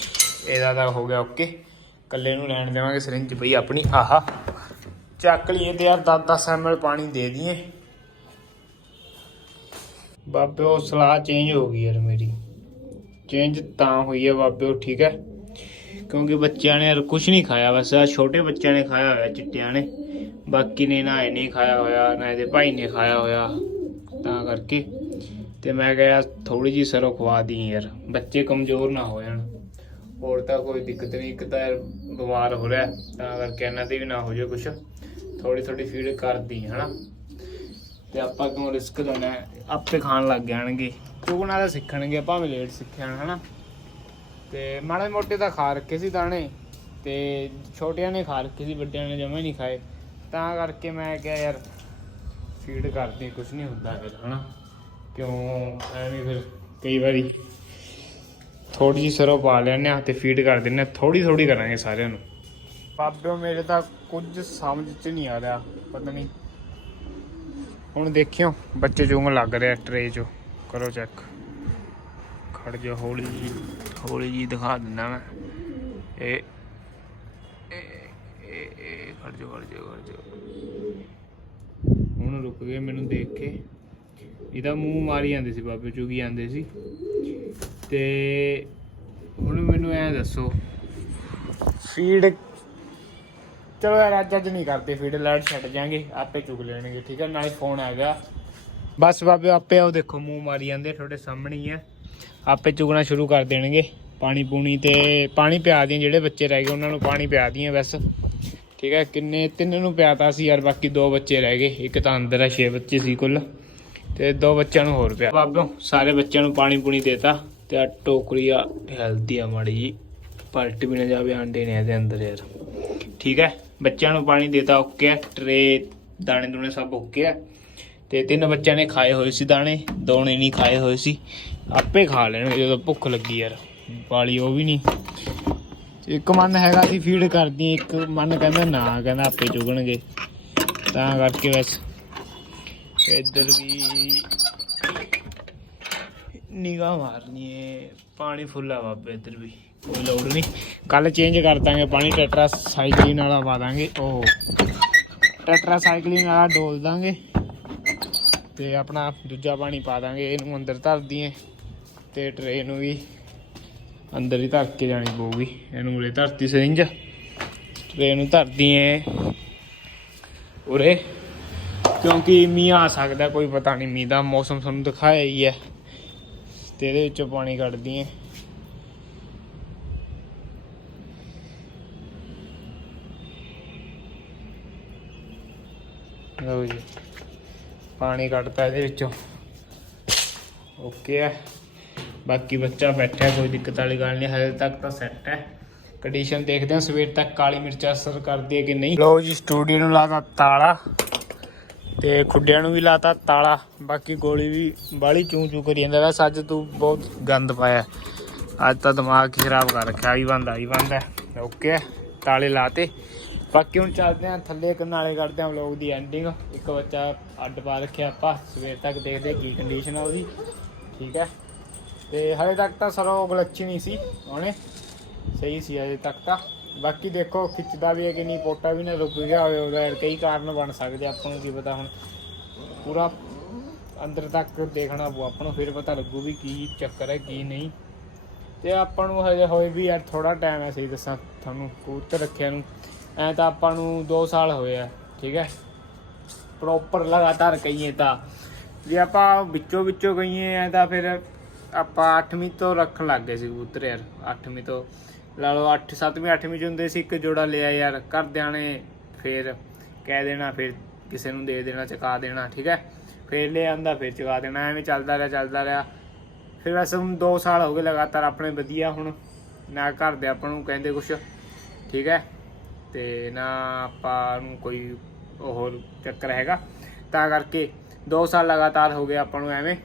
ਇਹਦਾ ਤਾਂ ਹੋ ਗਿਆ ਓਕੇ ਕੱਲੇ ਨੂੰ ਲੈਣ ਦੇਵਾਂਗੇ ਸਿਰਿੰਜ ਪਈ ਆਪਣੀ, ਆਹਾ। ਚੱਕ ਲਈਏ ਤੇ ਯਾਰ 10-10 ml ਪਾਣੀ ਦੇ ਦਈਏ। ਬਾਬੇ, ਉਹ ਸਲਾਹ ਚੇਂਜ ਹੋ ਗਈ ਯਾਰ ਮੇਰੀ। ਚੇਂਜ ਤਾਂ ਹੋਈ ਹੈ ਬਾਬੇ ਉਹ, ਠੀਕ ਹੈ? ਕਿਉਂਕਿ ਬੱਚਿਆਂ ਨੇ ਯਾਰ ਕੁਝ ਨਹੀਂ ਖਾਇਆ ਬਸ ਆਹ ਛੋਟੇ ਬੱਚਿਆਂ ਨੇ ਖਾਇਆ ਹੋਇਆ ਚਿੱਟਿਆਂ ਨੇ। ਬਾਕੀ ਨੇ ਨਾ ਇਹਨੇ ਖਾਇਆ ਹੋਇਆ, ਨਾ ਇਹਦੇ ਭਾਈ ਨੇ ਖਾਇਆ ਹੋਇਆ, ਤਾਂ ਕਰਕੇ। ਤੇ ਮੈਂ ਕਿਹਾ ਥੋੜੀ ਜੀ ਸਰੋਂ ਖਵਾ ਦੀ ਯਾਰ। ਬੱਚੇ ਕਮਜ਼ੋਰ ਨਾ ਹੋ ਜਾਣ ਹੋਰ ਤਾਂ ਕੋਈ ਦਿੱਕਤ ਨਹੀਂ, ਇੱਕ ਤਾਂ ਯਾਰ ਬਿਮਾਰ ਹੋ ਰਿਹਾ, ਤਾਂ ਕਰਕੇ ਇਹਨਾਂ ਦੀ ਵੀ ਨਾ ਹੋ ਜਾਵੇ ਕੁਛ। ਥੋੜੀ ਥੋੜੀ ਫੀਡ ਕਰਦੀ ਹਨਾ। ਤੇ ਆਪਾਂ ਕਿਉਂ ਰਿਸਕ ਲੈਣਾ ਆਪੇ ਖਾਣ ਲੱਗ ਜਾਣਗੇ। ਚੁਗਣਾ ਤਾਂ ਸਿੱਖਣਗੇ ਭਾਵੇਂ ਲੇਟ ਸਿੱਖਿਆਣ ਹਨਾ। ਤੇ ਮਾੜੇ ਮੋਟੇ ਤਾਂ ਖਾ ਰੱਖੇ ਸੀ ਦਾਣੇ, ਤੇ ਛੋਟਿਆਂ ਨੇ ਖਾ ਰੱਖੇ ਸੀ, ਵੱਡਿਆਂ ਨੇ ਜਮਾ ਹੀ ਨਹੀਂ ਖਾਏ। ਤਾਂ ਕਰਕੇ ਮੈਂ ਕਿਹਾ ਯਾਰ ਫੀਡ ਕਰਦੀ ਕੁਝ ਨਹੀਂ ਹੁੰਦਾ ਫਿਰ, ਹਨਾ। ਕਿਉਂ? ਐਵੇਂ ਫਿਰ ਕਈ ਵਾਰੀ ਥੋੜੀ ਜਿਹੀ ਸਰੋਂ ਪਾ ਲੈਣੇ ਆ ਤੇ ਫੀਡ ਕਰ ਦਿੰਨੇ ਥੋੜੀ ਥੋੜੀ ਕਰਾਂਗੇ ਸਾਰਿਆਂ ਨੂੰ। ਬਾਬਿਓ, ਮੇਰੇ ਤਾਂ ਕੁਝ ਸਮਝ ਚ ਨਹੀਂ ਆ ਰਿਹਾ, ਪਤਾ ਨਹੀਂ। ਹੁਣ ਦੇਖਿਓ, ਬੱਚੇ ਚੁੰਗ ਲੱਗ ਰਿਹਾ ਟਰੇ ਚੋਂ। ਕਰੋ ਚੈੱਕ ਖੜ ਜਾ ਹੌਲੀ ਜੀ ਹੌਲੀ ਜੀ ਦਿਖਾ ਦਿੰਦਾ ਮੈਂ। ਇਹ ਇਹ, ਇਹ- ਇਹ, ਖੜ ਜਾ ਖੜ ਜਾ ਖੜ ਜਾ ਹੁਣ ਰੁਕ ਗਏ ਮੈਨੂੰ ਦੇਖ ਕੇ। ਇਹਦਾ ਮੂੰਹ ਮਾਰੀ ਜਾਂਦੇ ਸੀ ਬਾਬੇ, ਚੁਗੀ ਜਾਂਦੇ ਸੀ। ਤੇ ਹੁਣ ਮੈਨੂੰ ਐ ਦੱਸੋ। ਫੀਡ ਚਲੋ ਯਾਰ, ਅੱਜ ਅੱਜ ਨਹੀਂ ਕਰਦੇ ਫੀਡ ਲਾਈਟ ਛੱਡ ਜਾਾਂਗੇ ਆਪੇ ਚੁਗ ਲੈਣਗੇ, ਠੀਕ ਹੈ ਨਾਲੇ ਫੋਨ ਆ ਗਿਆ। ਬਸ ਬਾਬੇ, ਆਪੇ ਉਹ ਦੇਖੋ, ਮੂੰਹ ਮਾਰੀ ਜਾਂਦੇ ਤੁਹਾਡੇ ਸਾਹਮਣੇ ਹੀ ਹੈ ਆਪੇ ਚੁਗਣਾ ਸ਼ੁਰੂ ਕਰ ਦੇਣਗੇ, ਪਾਣੀ ਪੂਣੀ ਤੇ ਪਾਣੀ ਪਿਆ ਦੀਆਂ ਜਿਹੜੇ ਬੱਚੇ ਰਹਿ ਗਏ, ਉਹਨਾਂ ਨੂੰ ਪਾਣੀ ਪਿਆ ਦੀਆਂ ਬਸ। ਠੀਕ ਹੈ ਕਿੰਨੇ, ਤਿੰਨ ਨੂੰ ਪਿਆਤਾ ਸੀ ਯਾਰ, ਬਾਕੀ ਦੋ ਬੱਚੇ ਰਹਿ ਗਏ, ਇੱਕ ਤਾਂ ਅੰਦਰ ਹੈ 6 ਬੱਚੇ ਸੀ ਕੁੱਲ, ਤੇ ਦੋ ਬੱਚਿਆਂ ਨੂੰ ਹੋਰ ਪਿਆ। ਬਾਬਿਓ ਸਾਰੇ ਬੱਚਿਆਂ ਨੂੰ ਪਾਣੀ ਪੂਣੀ ਦੇਤਾ ਤੇ ਆ ਟੋਕਰੀ ਆ ਹੈਲਦੀ ਆ ਮਾੜੀ ਜੀ। ਪਲਟ ਵੀ ਨਾ ਜਾਵੇ ਆਂਡੇ ਨੇ ਇਹਦੇ ਅੰਦਰ ਯਾਰ। ਠੀਕ ਹੈ? ਬੱਚਿਆਂ ਨੂੰ ਪਾਣੀ ਦੇਤਾ ਓਕੇ ਆ ਟਰੇ ਦਾਣੇ ਦੂਣੇ ਸਭ ਓਕੇ ਆ ਤੇ ਤਿੰਨ ਬੱਚਿਆਂ ਨੇ ਖਾਏ ਹੋਏ ਸੀ ਦਾਣੇ, ਦੋ ਨੇ ਨਹੀਂ ਖਾਏ ਹੋਏ ਸੀ। ਆਪੇ ਖਾ ਲੈਣਗੇ ਜਦੋਂ ਭੁੱਖ ਲੱਗੀ ਯਾਰ। ਵਾਲੀ ਉਹ ਵੀ ਨਹੀਂ। ਇੱਕ ਮਨ ਹੈਗਾ ਸੀ ਫੀਡ ਕਰਦੀ, ਇੱਕ ਮਨ ਕਹਿੰਦਾ ਨਾ, ਕਹਿੰਦਾ ਆਪੇ ਚੁਗਣਗੇ। ਤਾਂ ਕਰਕੇ ਬਸ। ਇੱਧਰ ਵੀ ਨਿਗਾਹ ਮਾਰਨੀ ਏ, ਪਾਣੀ ਫੁੱਲਾ ਬਾਬੇ, ਇੱਧਰ ਵੀ। ਕੋਈ ਲੋੜ ਨਹੀਂ। ਕੱਲ ਚੇਂਜ ਕਰ ਦਾਂਗੇ ਪਾਣੀ ਟੈਟਰਾ ਸਾਈਕਲਿਨ ਵਾਲਾ ਪਾ ਦਾਂਗੇ। ਉਹ ਟੈਟਰਾ ਸਾਈਕਲਿਨ ਵਾਲਾ ਡੋਲ ਦਾਂਗੇ। ਤੇ ਆਪਣਾ ਦੂਜਾ ਪਾਣੀ ਪਾ ਦਾਂਗੇ, ਇਹਨੂੰ ਅੰਦਰ ਧਰ ਦਈਏ। ਤੇ ਟਰੇ ਨੂੰ ਵੀ ਅੰਦਰ ਹੀ ਧਰ ਕੇ ਜਾਣੀ ਪਊਗੀ। ਇਹਨੂੰ ਉਰੇ ਧਰਤੀ ਸਰਿੰਜ। ਟਰੇ ਨੂੰ ਧਰ ਦਈਏ। ਉਰੇ। ਕਿਉਂਕਿ ਮੀਂਹ ਆ ਸਕਦਾ, ਕੋਈ ਪਤਾ ਨਹੀਂ, ਮੀਂਹ ਦਾ ਮੌਸਮ ਤੁਹਾਨੂੰ ਦਿਖਾਇਆ ਹੀ ਹੈ। ਤੇ ਇਹਦੇ ਵਿੱਚੋਂ ਪਾਣੀ ਕੱਢਦੀ ਹੈ ਲਓ ਜੀ, ਪਾਣੀ ਕੱਢਤਾ ਇਹਦੇ ਵਿੱਚੋਂ। ਓਕੇ ਹੈ ਬਾਕੀ ਬੱਚਾ ਬੈਠਾ, ਕੋਈ ਦਿੱਕਤ ਵਾਲੀ ਗੱਲ ਨਹੀਂ, ਹਜੇ ਤੱਕ ਤਾਂ ਸੈੱਟ ਹੈ। ਕੰਡੀਸ਼ਨ ਦੇਖਦੇ ਹਾਂ, ਸਵੇਰ ਤੱਕ ਕਾਲੀ ਮਿਰਚ ਅਸਰ ਕਰਦੀ ਹੈ ਕਿ ਨਹੀਂ। ਲਓ ਜੀ ਸਟੂਡੀਓ ਨੂੰ ਲਾਤਾ ਤਾਲਾ। ਤੇ ਖੁੱਡਿਆਂ ਨੂੰ ਵੀ ਲਾਤਾ ਤਾਲਾ, ਬਾਕੀ ਗੋਲੀ ਵੀ ਬਾਲੀ ਚੂੰ ਚੂ ਕਰੀ ਜਾਂਦਾ। ਵੈਸੇ ਅੱਜ ਤੂੰ ਬਹੁਤ ਗੰਦ ਪਾਇਆ। ਅੱਜ ਤਾਂ ਦਿਮਾਗ ਖਰਾਬ ਕਰ ਰੱਖਿਆ। ਆਈ ਬੰਦ ਆਈ ਬੰਦ ਹੈ। ਓਕੇ ਤਾਲੇ ਲਾਤੇ। ਬਾਕੀ ਹੁਣ ਚੱਲਦੇ ਹਾਂ ਥੱਲੇ ਇੱਕ ਨਾਲੇ ਕਰਦੇ ਹਾਂ ਵਲੌਗ ਦੀ ਐਂਡਿੰਗ ਇੱਕ ਬੱਚਾ ਅੱਡ ਪਾ ਰੱਖਿਆ ਆਪਾਂ। ਸਵੇਰ ਤੱਕ ਦੇਖਦੇ ਕੀ ਕੰਡੀਸ਼ਨ ਆ ਉਹਦੀ। ਠੀਕ ਹੈ। ਤੇ ਹਲੇ ਤੱਕ ਤਾਂ ਸਰੋਂ ਗਲੱਚੀ ਨਹੀਂ ਸੀ। ਉਹਨੇ ਸਹੀ ਸੀ ਅਜੇ ਤੱਕ ਤਾਂ। ਬਾਕੀ ਦੇਖੋ, ਖਿੱਚਦਾ ਵੀ ਹੈ ਕਿ ਨਹੀਂ, ਪੋਟਾ ਵੀ ਨਾ ਰੁਕ ਗਿਆ ਹੋਵੇ, ਉਹਦਾ ਯਾਰ ਕਈ ਕਾਰਨ ਬਣ ਸਕਦੇ ਆਪਾਂ ਨੂੰ ਕੀ ਪਤਾ ਹੁਣ। ਪੂਰਾ ਅੰਦਰ ਤੱਕ ਦੇਖਣਾ ਪਊ, ਆਪਾਂ ਨੂੰ ਫਿਰ ਪਤਾ ਲੱਗੂ ਵੀ ਕੀ ਚੱਕਰ ਹੈ, ਕੀ ਨਹੀਂ। ਤੇ ਆਪਾਂ ਨੂੰ ਹਜੇ ਹੋਏ ਵੀ ਯਾਰ ਥੋੜਾ ਟਾਈਮ ਹੈ, ਸਹੀ ਦੱਸਾਂ ਤੁਹਾਨੂੰ, ਕਬੂਤਰ ਰੱਖਿਆ ਨੂੰ। ਐ ਤਾਂ ਆਪਾਂ ਨੂੰ 2 ਸਾਲ ਹੋਏ ਆ, ਠੀਕ ਹੈ। ਪ੍ਰੋਪਰ ਲਗਾਤਾਰ ਕਹੀਏ ਤਾਂ। ਜੇ ਆਪਾਂ ਵਿੱਚੋਂ ਵਿੱਚੋਂ ਕਹੀਏ, ਐ ਤਾਂ ਫਿਰ ਆਪਾਂ 8ਵੀਂ ਤੋਂ ਰੱਖਣ ਲੱਗ ਗਏ ਸੀ ਕਬੂਤਰ ਯਾਰ 8ਵੀਂ ਤੋਂ। ਲਾ ਲਓ 8 7ਵੀਂ 8ਵੀਂ ਚ ਹੁੰਦੇ ਸੀ ਇੱਕ ਜੋੜਾ ਲਿਆ ਯਾਰ, ਘਰਦਿਆਂ ਨੇ ਫਿਰ ਕਹਿ ਦੇਣਾ, ਫਿਰ ਕਿਸੇ ਨੂੰ ਦੇ ਦੇਣਾ, ਚਕਾ ਦੇਣਾ, ਠੀਕ ਹੈ? ਫਿਰ ਲੈ ਆਂਦਾ, ਫਿਰ ਚਕਾ ਦੇਣਾ, ਐਵੇਂ ਚੱਲਦਾ ਰਿਹਾ ਚੱਲਦਾ ਰਿਹਾ। ਫਿਰ ਵੈਸੇ ਹੁਣ 2 ਸਾਲ ਹੋ ਗਏ ਲਗਾਤਾਰ ਆਪਣੇ ਵਧੀਆ ਹੁਣ, ਨਾ ਘਰ ਆਪਾਂ ਨੂੰ ਕਹਿੰਦੇ ਕੁਛ, ਠੀਕ ਹੈ? ਤੇ ਨਾ ਆਪਾਂ ਨੂੰ ਕੋਈ ਉਹ ਚੱਕਰ ਹੈਗਾ। ਤਾਂ ਕਰਕੇ 2 ਸਾਲ ਲਗਾਤਾਰ ਹੋ ਗਏ ਆਪਾਂ ਨੂੰ ਐਵੇਂ।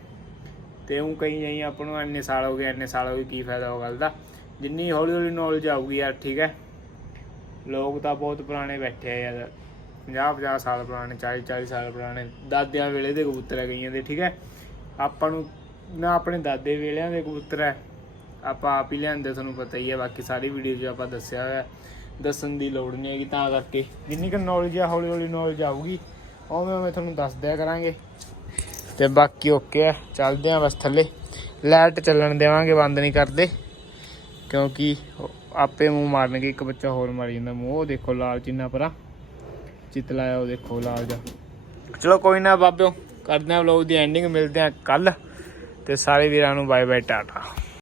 ਤੇ ਉਹ ਕਈ ਨਹੀਂ ਆਪਾਂ ਨੂੰ ਇੰਨੇ ਸਾਲ ਹੋ ਗਏ ਇੰਨੇ ਸਾਲ ਹੋ ਗਏ, ਕੀ ਫਾਇਦਾ ਉਹ ਗੱਲ ਦਾ? ਜਿੰਨੀ ਹੌਲੀ ਹੌਲੀ ਨੌਲੇਜ ਆਊਗੀ ਯਾਰ, ਠੀਕ ਹੈ? ਲੋਕ ਤਾਂ ਬਹੁਤ ਪੁਰਾਣੇ ਬੈਠੇ ਆ ਯਾਰ। 50 50 ਸਾਲ ਪੁਰਾਣੇ 40 40 ਸਾਲ ਪੁਰਾਣੇ, ਦਾਦਿਆਂ ਵੇਲੇ ਦੇ ਕਬੂਤਰ ਆ ਗਈਆਂ ਦੇ ਠੀਕ ਹੈ? ਆਪਾਂ ਨੂੰ ਨਾ ਆਪਣੇ ਦਾਦੇ ਵੇਲਿਆਂ ਦੇ ਕਬੂਤਰ ਹੈ। ਆਪਾਂ ਆਪ ਹੀ ਲਿਆਂਦੇ, ਤੁਹਾਨੂੰ ਪਤਾ ਹੀ ਹੈ। ਬਾਕੀ ਸਾਰੀ ਵੀਡੀਓ 'ਚ ਆਪਾਂ ਦੱਸਿਆ ਹੋਇਆ ਦੱਸਣ ਦੀ ਲੋੜ ਨਹੀਂ ਹੈਗੀ ਤਾਂ ਕਰਕੇ। ਜਿੰਨੀ ਕੁ ਨੌਲੇਜ ਆ, ਹੌਲੀ ਹੌਲੀ ਨੌਲੇਜ ਆਊਗੀ, ਉਵੇਂ ਉਵੇਂ ਤੁਹਾਨੂੰ ਦੱਸ ਦਿਆ ਕਰਾਂਗੇ। ਤੇ ਬਾਕੀ ਓਕੇ ਆ ਚੱਲਦੇ ਆ ਬਸ ਥੱਲੇ। ਲਾਈਟ ਚੱਲਣ ਦੇਵਾਂਗੇ, ਬੰਦ ਨਹੀਂ ਕਰਦੇ। ਕਿਉਂਕਿ ਆਪੇ ਮੂੰਹ ਮਾਰਨਗੇ, ਇੱਕ ਬੱਚਾ ਹੋਰ ਮਾਰੀ ਜਾਂਦਾ। ਮੂੰਹ ਉਹ ਦੇਖੋ ਲਾਲ ਚਿੰਨਾ ਪਰਾ ਚਿਤਲਾਇਆ ਉਹ ਦੇਖੋ ਲਾਲ ਜਾ ਚਲੋ ਕੋਈ ਨਾ ਬਾਬਿਓ, ਕਰਦੇ ਆ ਵਲੋਗ ਦੀ ਐਂਡਿੰਗ ਮਿਲਦੇ ਆ ਕੱਲ ਤੇ ਸਾਰੇ ਵੀਰਾਂ ਨੂੰ ਬਾਏ ਬਾਏ ਟਾਟਾ।